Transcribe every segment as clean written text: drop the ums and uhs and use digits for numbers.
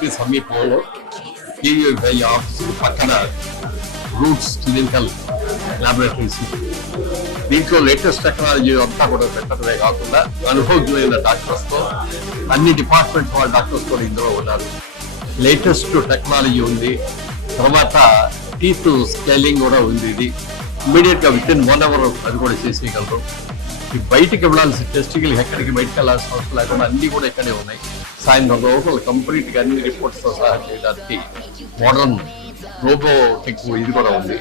ఆసుపత్రి సమీపంలో కేవీఐ ఆఫీస్ పక్కన రూట్స్ క్లినికల్ ల్యాబొరేటరీస్. దీంట్లో లేటెస్ట్ టెక్నాలజీ అంతా కూడా పెట్టడమే కాకుండా అనుభవజ్ఞులైన డాక్టర్స్తో అన్ని డిపార్ట్మెంట్ వాళ్ళ డాక్టర్స్ కూడా ఇందులో ఉన్నారు. లేటెస్ట్ టెక్నాలజీ ఉంది. తర్వాత టీత్ స్కేలింగ్ కూడా ఉంది. ఇది ఇమీడియట్గా విత్ ఇన్ 1 hour అది కూడా చేసేయగలరు. బయటికి వెళ్ళాల్సిన టెస్టింగ్లు ఎక్కడికి బయటకు వెళ్ళాల్సిన అవసరం లేకుండా అన్నీ కూడా ఇక్కడే ఉన్నాయి. సాయంత్రం లోపల కంప్లీట్గా అన్ని రిపోర్ట్స్తో సహా చేయడానికి మోడర్న్ రోబోటిక్ ఇది కూడా ఉంది.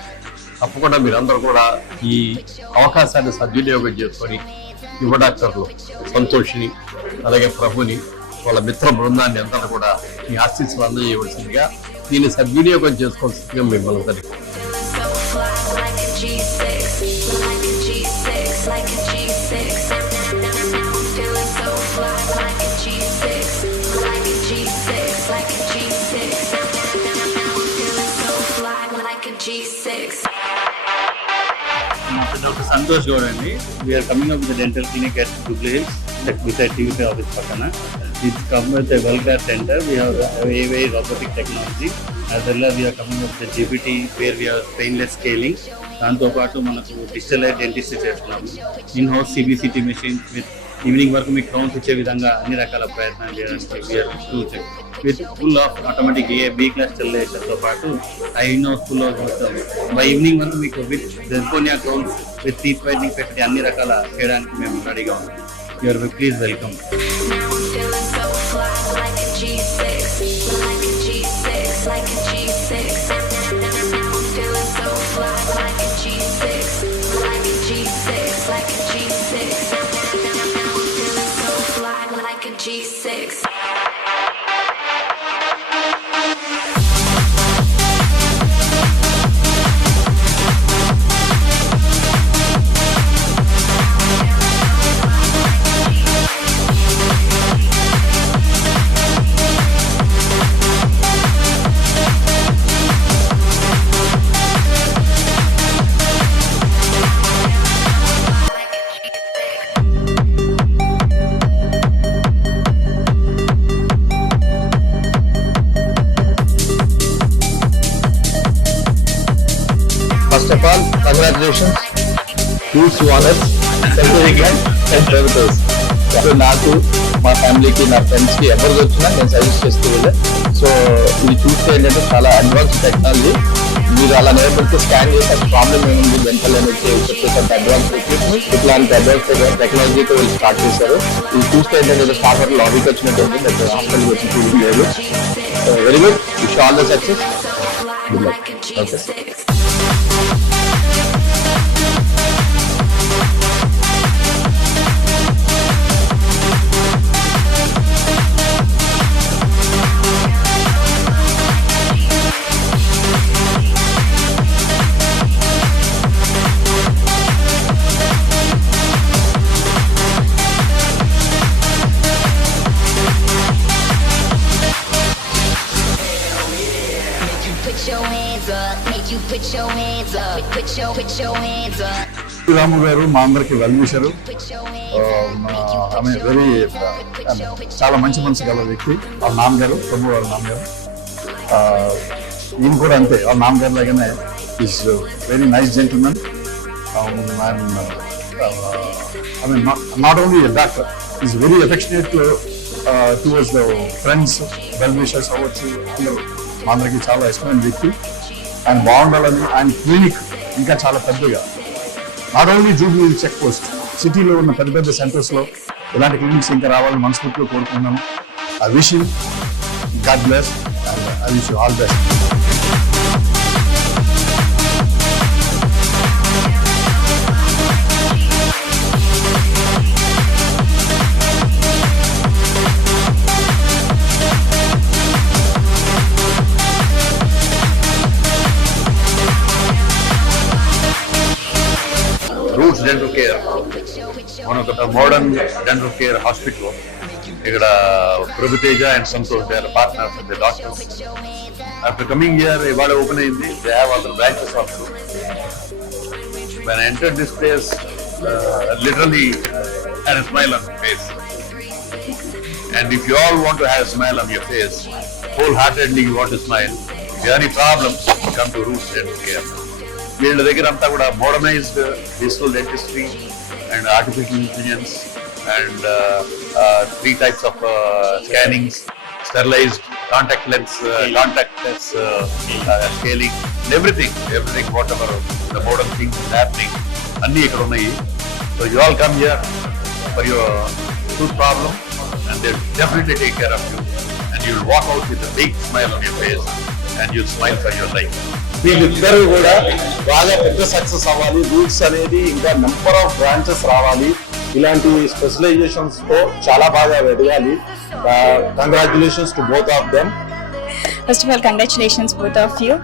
తప్పకుండా మీరందరూ కూడా ఈ అవకాశాన్ని సద్వినియోగం చేసుకొని యువ డాక్టర్లు సంతోషిని అలాగే ప్రభుని వాళ్ళ మిత్ర బృందాన్ని అందరూ కూడా ఈ ఆశీస్సులు అందజేయవలసిందిగా దీన్ని సద్వినియోగం చేసుకోవాల్సిందిగా మిమ్మల్ని అందరికీ. Dr. Santosh Gaurandi. We are coming up with a dental clinic at Jubilee Hills, beside TVP office Pakana. It's come with a well-care center. We have AI robotic technology. As well as we are coming up with a GPT where we are painless scaling. దాంతో పాటు మనకు digitalize dentist చేస్తున్నాము. In house CBCT machine with evening వరకు మీకు crowns ఇచ్చే విధంగా అన్ని రకాల ప్రయత్నాలు చేయడానికి with full of automatic B class స్టెరిలైజేషన్తో పాటు in house full of by evening వరకు మీకు with zirconia crowns with teeth whitening పెట్టి అన్ని రకాల చేయడానికి మేము రెడీగా ఉన్నాం. You are please welcome. First of all, congratulations, huge honors, celebrating and services. So నాకు మా ఫ్యామిలీకి నా ఫ్రెండ్స్కి ఎవరికి వచ్చినా నేను సజెస్ట్ చేస్తూ వెళ్ళాను. సో ఇది చూస్తే ఏంటంటే చాలా అడ్వాన్స్ టెక్నాలజీ. మీరు అలా నేర్పితే స్కాన్ చేసే ప్రాబ్లం ఏముంది డెంటల్ అనేది చెప్పేసి అడ్వాన్స్ ఎక్విప్మెంట్ ఇట్లాంటి అడ్వాన్స్ టెక్నాలజీతో వీళ్ళు స్టార్ట్ చేశారు. ఇది చూస్తే ఏంటంటే స్టార్ట్ లాబీకి వచ్చినట్టు హాస్పిటల్కి వచ్చి చూడడం లేదు. So very good, wish all the success. Good luck. Okay. Ramu garu మా అందరికి వెల్విషరు. ఆమె వెరీ చాలా మంచి మనసు గల వ్యక్తి. వాళ్ళ నాన్నగారు ప్రభు వాళ్ళ నాన్నగారు ఈయన కూడా అంతే. వాళ్ళ నాన్నగారు లాగానే is very nice gentlemen. I mean not only a doctor, is very affectionate towards the friends, well wishers అవ్వచ్చు. అందరూ మా అందరికి చాలా ఇష్టమైన వ్యక్తి. ఆయన బాగుండాలని ఆయన క్లినిక్ ఇంకా చాలా పెద్దగా, నాట్ ఓన్లీ జూబ్లీ చెక్ పోస్ట్, సిటీలో ఉన్న పెద్ద పెద్ద సెంటర్స్లో ఇలాంటి క్లినిక్స్ ఇంకా రావాలని మనస్ఫూర్తిగా కోరుకుంటున్నాము. I wish you God bless and I wish you all best. Roots dental care మన ఒక మోడర్న్ డెంటల్ కేర్ హాస్పిటల్. ఇక్కడ Prabhuteja and Santosh they are partners with the doctors. After coming here ఇవాళ ఓపెన్ అయింది. They have other branches also. When I entered this place literally had a smile on my face. And if you all want to have a smile on your face, wholeheartedly you want to smile. If you have any problems, come to Roots Dental Care. వీళ్ళ దగ్గర అంతా కూడా modernised digital dentistry and artificial intelligence and 3 types of scannings, sterilized contact lens scaling, and everything whatever the modern things is happening, అన్నీ ఇక్కడ ఉన్నాయి. So you all come here for your tooth problem and they'll definitely take care of you, and you'll walk out with a big smile on your face and you'll smile for your life. వీళ్ళిద్దరూ కూడా బాగా పెద్ద సక్సెస్ అవ్వాలి. రూట్స్ అనేది ఇంకా number of branches రావాలి. ఇలాంటి స్పెషలైజేషన్స్ తో చాలా బాగా ఎదగాలి. Congratulations to both of them. First of all congratulations both of you.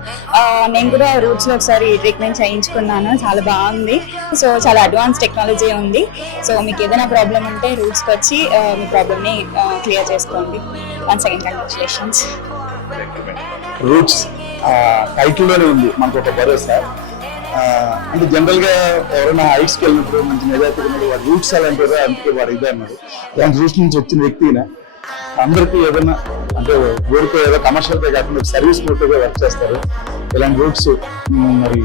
నేను కూడా రూట్స్లో ఒకసారి ట్రీట్మెంట్ చేయించుకున్నాను, చాలా బాగుంది. సో చాలా అడ్వాన్స్ టెక్నాలజీ ఉంది. సో మీకు ఏదైనా ప్రాబ్లం ఉంటే రూట్స్కి వచ్చి మీ ప్రాబ్లమ్ని క్లియర్ చేసుకోండి. Once again congratulations. రూట్స్ టైటిల్లోనే ఉంది మనకు ఒక భరోసా. అంటే జనరల్ గా ఎవరైనా హైట్స్కి వెళ్ళినప్పుడు మంచి మెజార్టీ వాడు రూట్స్ అలాంటిదో అందుకే వాడు ఇదే అన్నారు. ఇలాంటి రూట్స్ నుంచి వచ్చిన వ్యక్తిన అందరికీ ఏదైనా అంటే ఊరికో ఏదో కమర్షియల్గా కాకుండా సర్వీస్ మోటివ్గా వర్క్ చేస్తారు. ఇలాంటి రూట్స్ మరి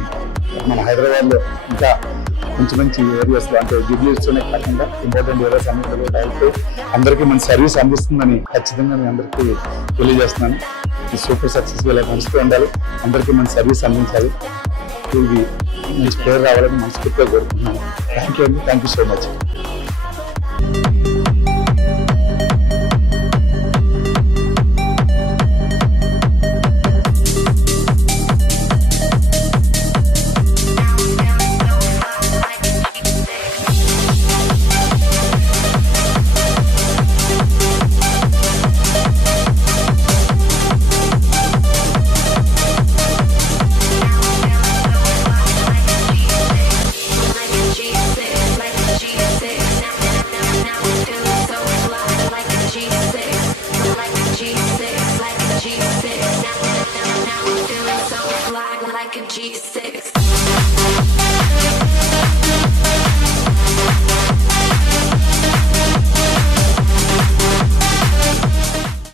మన హైదరాబాద్లో ఇంకా మంచి మంచి ఏరియాస్లో అంటే జూబ్లీస్లోనే కాకుండా ఇంపార్టెంట్ ఏరియాస్ అన్నింటిలో కూడా డెవలప్ అందరికీ మంచి సర్వీస్ అందిస్తుందని ఖచ్చితంగా నేను అందరికీ తెలియజేస్తున్నాను. ఈ సూపర్ సక్సెస్గా ఇలా నడుస్తూ ఉండాలి, అందరికీ మంచి సర్వీస్ అందించాలి, ఇది మంచి పేరు రావాలని మనస్ఫూర్తిగా కోరుకుంటున్నాను. థ్యాంక్ యూ అండి, thank you so much. Like a G6.